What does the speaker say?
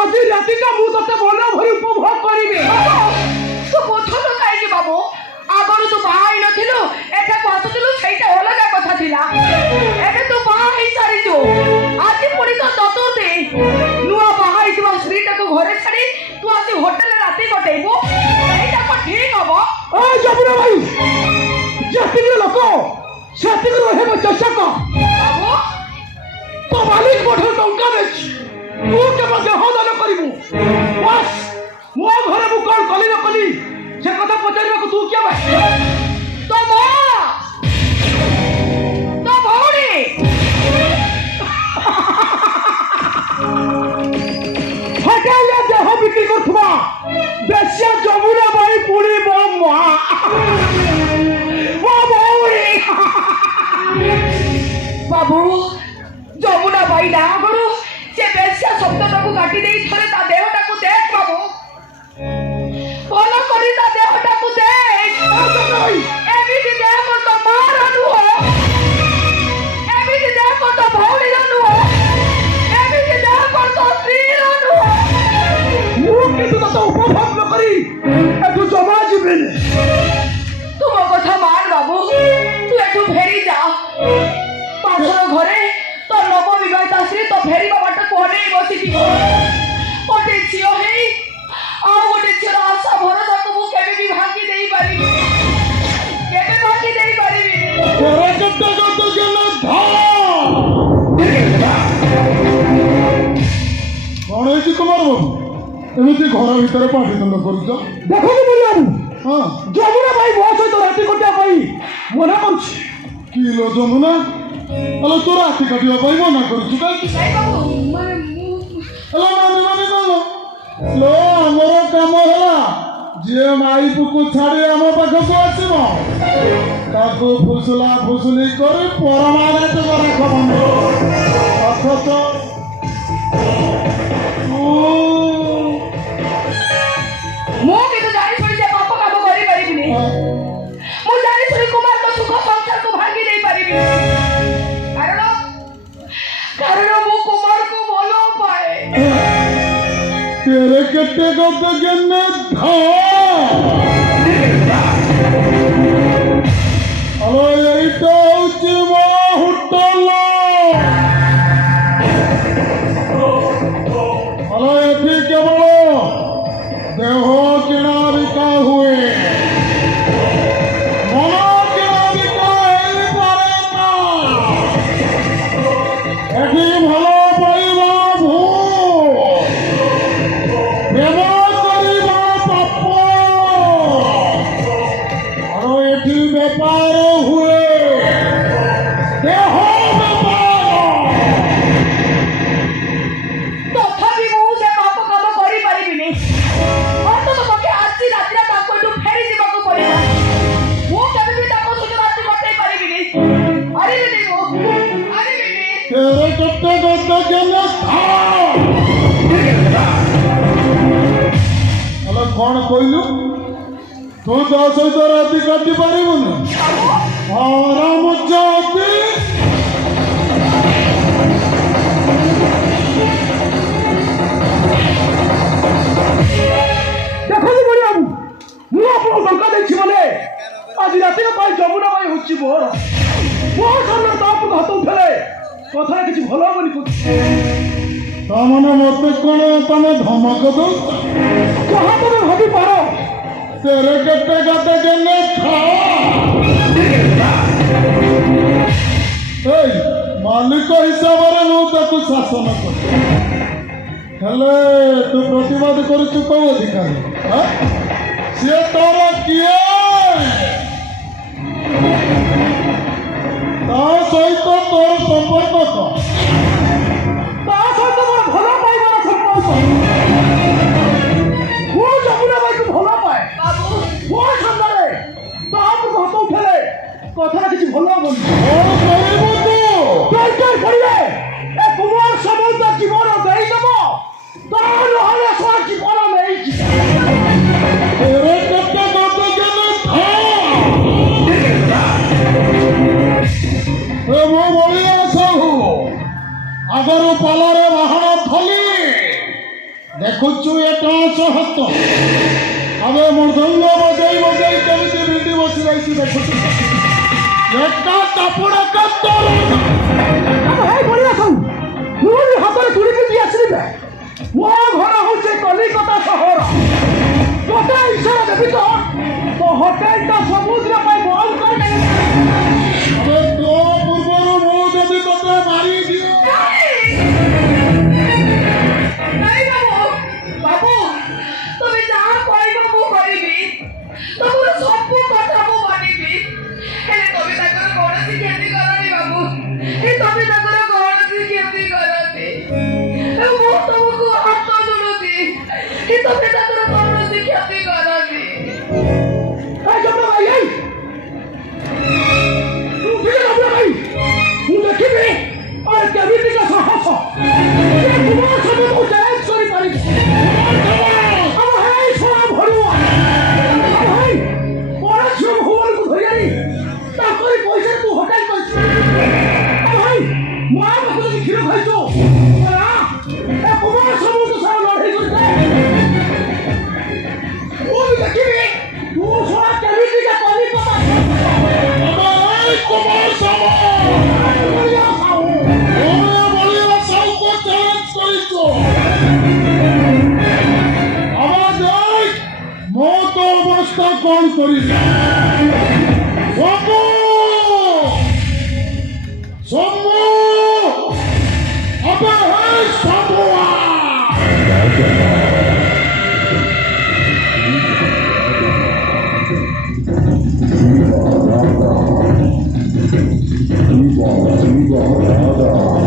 আজি রাতিটা মু তোতে মনে ভরি উপভোগ করিবে তু বুঝুন কাইকি বাবু আগরু তু বাহা হই নথিলু এঠাকু আসুথিলু সেইটা অলগা কথা থিলা এবে তু বাহা হই সারিছু আজি পুনি তো চতুর্থী নুয়া বাহা হইଥିବା স্ত্রীটাকু ঘরে ছাড়ি তু আজি হোটেলে রাতি কটেইবু এইটা কো ঠিক হব ও যমুনা ভাই যেতিকি লোক সেতিকি রহিব চেষ্টা কর বাবু তো মালিক মোঠে টঙ্কা দেছি তু কেবল দেহ দান করিবু বাস ମୋ ଘରେ ମୁଁ କଣ କଲି ନ କଲି ସେ କଥା ପଚାରିବାକୁ ତୁ କିଏ ଭାଇ তো মা তো ভৌড়ি ହଟାଇଲେ ଦେହ ବିକ୍ରି କରୁଥିବା ବେଶ୍ୟା ଯମୁନା ବାଇ ପୁଣି ମୋ ମା ମୋ ଭଉଣୀ বাবু যমুনা বাই না করু সে বেশ্যা শব্দটাকু কাটি দেই থরে তা দেহটাকু দেখ বাবু ভালো করি তা দেহটাকু দেখ এমিতি দেখ তো মার নুহ এমিতি দেখ তো ভৌড়ির নুহ এমিতি দেখ তো স্ত্রীর নুহ ମୁଁ କିନ୍ତୁ ତତେ ଉପଭୋଗ ନ କରି ଏଠୁ ଜମା ଯିବିନି তুম কথা মান বাবু তুই একটু ফেরি যা পাথর ঘরে তোর নব বিবাহিতা স্ত্রী তো ফেরিবা বাটକୁ অনেই বসিଥିବ ଗୋଟେ ଝିଅ ହେଇ ଆଉ ଗୋଟେ ଝିଅର ଆଶା ଭରସାକୁ ମୁଁ କେବେ ବି ଭାଙ୍ଗି ଦେଇପାରିବି କେବେ ଭାଙ୍ଗି ଦେଇପାରିବି କଣ ହେଇଛି କୁମାର ବାବୁ ଏମିତି ଘର ଭିତରେ ପାଟିତୁଣ୍ଡ କରୁଛ ଦେଖନ୍ତୁ ବୁଲିବାବୁ ହଁ ଯମୁନା ଭାଇ ମୋ ସହିତ ରାତି କଟିବା ପାଇଁ ମନା କରୁଛି କି ଲୋ ଯମୁନା ଆଲୋ ତୁ ରାତି କାଟିବା ପାଇଁ ମନା କରୁଛୁ କାହିଁକି ନାଇଁ ବାବୁ ମାନେ ମୁଁ ଆଲୋ ମାନେ କଣ ଲୋ ଆମର କାମ ହେଲା ଯିଏ ମାଇପକୁ ଛାଡ଼ି ଆମ ପାଖକୁ ଆସିବ ତାକୁ ଫୁସୁଲା ଫୁସୁଲି କରି ପରମାନେଣ୍ଟ କରା ଖବର ଅଥଚ ମୁଁ କିନ୍ତୁ ଜାଣି ଶୁଣି ସେ ପାପ କାମ କରିପାରିବିନି ମୁଁ ଜାଣି ଶୁଣି କୁମାରଙ୍କ ସୁଖ ସଂସାରକୁ ଭାଙ୍ଗି ଦେଇପାରିବିନି କାରଣ ମୁଁ କୁମାରକୁ ଭଲ ପାଏ तेरे कट्टे को बगने था अलो এইটা হচ্ছে মা হোটেল अलो এটি কেবল দেহ কিনা বিকা হুয়ে মন কিনা বিকা হইলে পারে না এটি ভালো পাইবা ভুল প্রেম করিবা পাপ আর এটি ব্যাপার হুয়ে দেহ ব্যাপার ତଥାପି ମୁଁ ସେ ପାପ କାମ କରିପାରିବିନି ଅନ୍ତତଃ ପକ୍ଷେ ଆଜି ରାତିରେ ତାଙ୍କୁ ଏଠୁ ଫେରି ଯିବାକୁ ପଡ଼ିବ ମୁଁ କେବେ ବି ତାଙ୍କ ସହିତ ରାତି କଟେଇ ପାରିବିନି ପାରିବିନି ମୁଁ ପାରିବିନି तेरे कट्टे कट्टे केने था अल कौन कहलु तू ता सहित राति काटी पारिबुनि आराम जाती ଦେଖନ୍ତୁ ବୁଲିବାବୁ ମୁଁ ଆପଣଙ୍କୁ ଟଙ୍କା ଦେଇଛି ମାନେ ଆଜି ରାତିର ପାଇଁ ଯମୁନା ଭାଇ ହଉଛି ମୋର ମୋ ସାମ୍ନାରେ ତା ଉପରକୁ ହାତ ଉଠେଇଲେ କଥାରେ କିଛି ଭଲ ହବନି କହୁଛି तामने मते कौन तमे धमक दो ଯାହା ତମେ ଭାବିପାର तेरे कट्टे कट्टे केने था ए मालिक हिसाब रे मु ताकू शासन कर हेले तू प्रतिवाद करू कौ अधिकारी हां से तोरा किए ता सहित तोर संपर्क का ତା ସହିତ ମୋର ଭଲ ପାଇବାର ସମ୍ପର୍କ ମୁଁ ଯମୁନା ଭାଇକୁ ଭଲ ପାଏ ବାବୁ ମୋ ସାମ୍ନାରେ ତା ଉପରକୁ ହାତ ଉଠେଇଲେ କଥାରେ କିଛି ଭଲ ହବନି कौन करिबु तू দরকার পড়িলে এ কুমার সমুদ্র জীবন ଦେଇଦେବ ତା ନହେଲେ ସା ଜୀବନ ନେଇଯିବ तेरे कट्टे कट्टे केने था ମୃଦଙ୍ଗ ବଜାଇ ବଜାଇ କେମିତି ଭିଡ଼ି ବସି ଯାଇଛି ଦେଖୁଛୁ ଏକା ଚାପୁଡ଼ା କାତର ହେଇ ବଢିଆ ସବୁ ମୁଁ ବି ହାତରେ ତୁଳି ପିନ୍ଧି ଆସିଲି ମୋ ଘର ହଉଛି କଲିକତା ସହର ଗୋଟେ ଇଚ୍ଛା ଦେବି ତ ହୋଟେଲଟା ସବୁଦିନ ପାଇଁ ବନ୍ଦ କରିଦେବି ଆବେ ତୋ ପୂର୍ବରୁ ମୁଁ ଯଦି ତତେ ମାରିଦିଏ ନାଇଁ ବାବୁ ବାବୁ তুমি ଯାହା କହିବ ମୁଁ କରିବି ତମର ସବୁ କଥା ମୁଁ ମାନିବି ହେଲେ ତମେ ତାଙ୍କର କୌଣସି କ୍ଷତି କରନି ବାବୁ ତମେ ତାଙ୍କର କୌଣସି କ୍ଷତି କରନି ମୁଁ ତମକୁ ହାତ ଯୋଡୁଛି ତମେ ତାଙ୍କର କୌଣସି କ୍ଷତି କରନି ଜମା ଭାଇ ଏଇ ତୁ ଟିକେ ଜମା ଭାଇ ମୁଁ ଦେଖିବି আর কেমিটিকা সাহস যে তোমার সাথে ମୁଁ ଚ୍ୟାଲେଞ୍ଜ କରିପାରିବି ଆମ ହେଇ ଶଳା ଭରୁଆ ଭାଇ ବଡ଼ ଝିଅ ଭୁବନକୁ ଧରି ଆଣି ତାଙ୍କରି ପଇସାରେ ତୁ ହୋଟେଲ କରିଛୁ ଭାଇ ମା ପାଖକୁ ଯଦି କ୍ଷୀର ଖାଇଛୁ ଏ କୁମାର ସବୁ ତୁ ସାରା ଲଢ଼େଇ କରିଥାଏ ମୁଁ ବି ଦେଖିବି ତୁ ଶଳା କେମିଟିକା କଲିକତା আবে এই কুমার সামা কণ করিস শম্ভু শম্ভু আবে হেই শম্ভু Viva, viva, viva,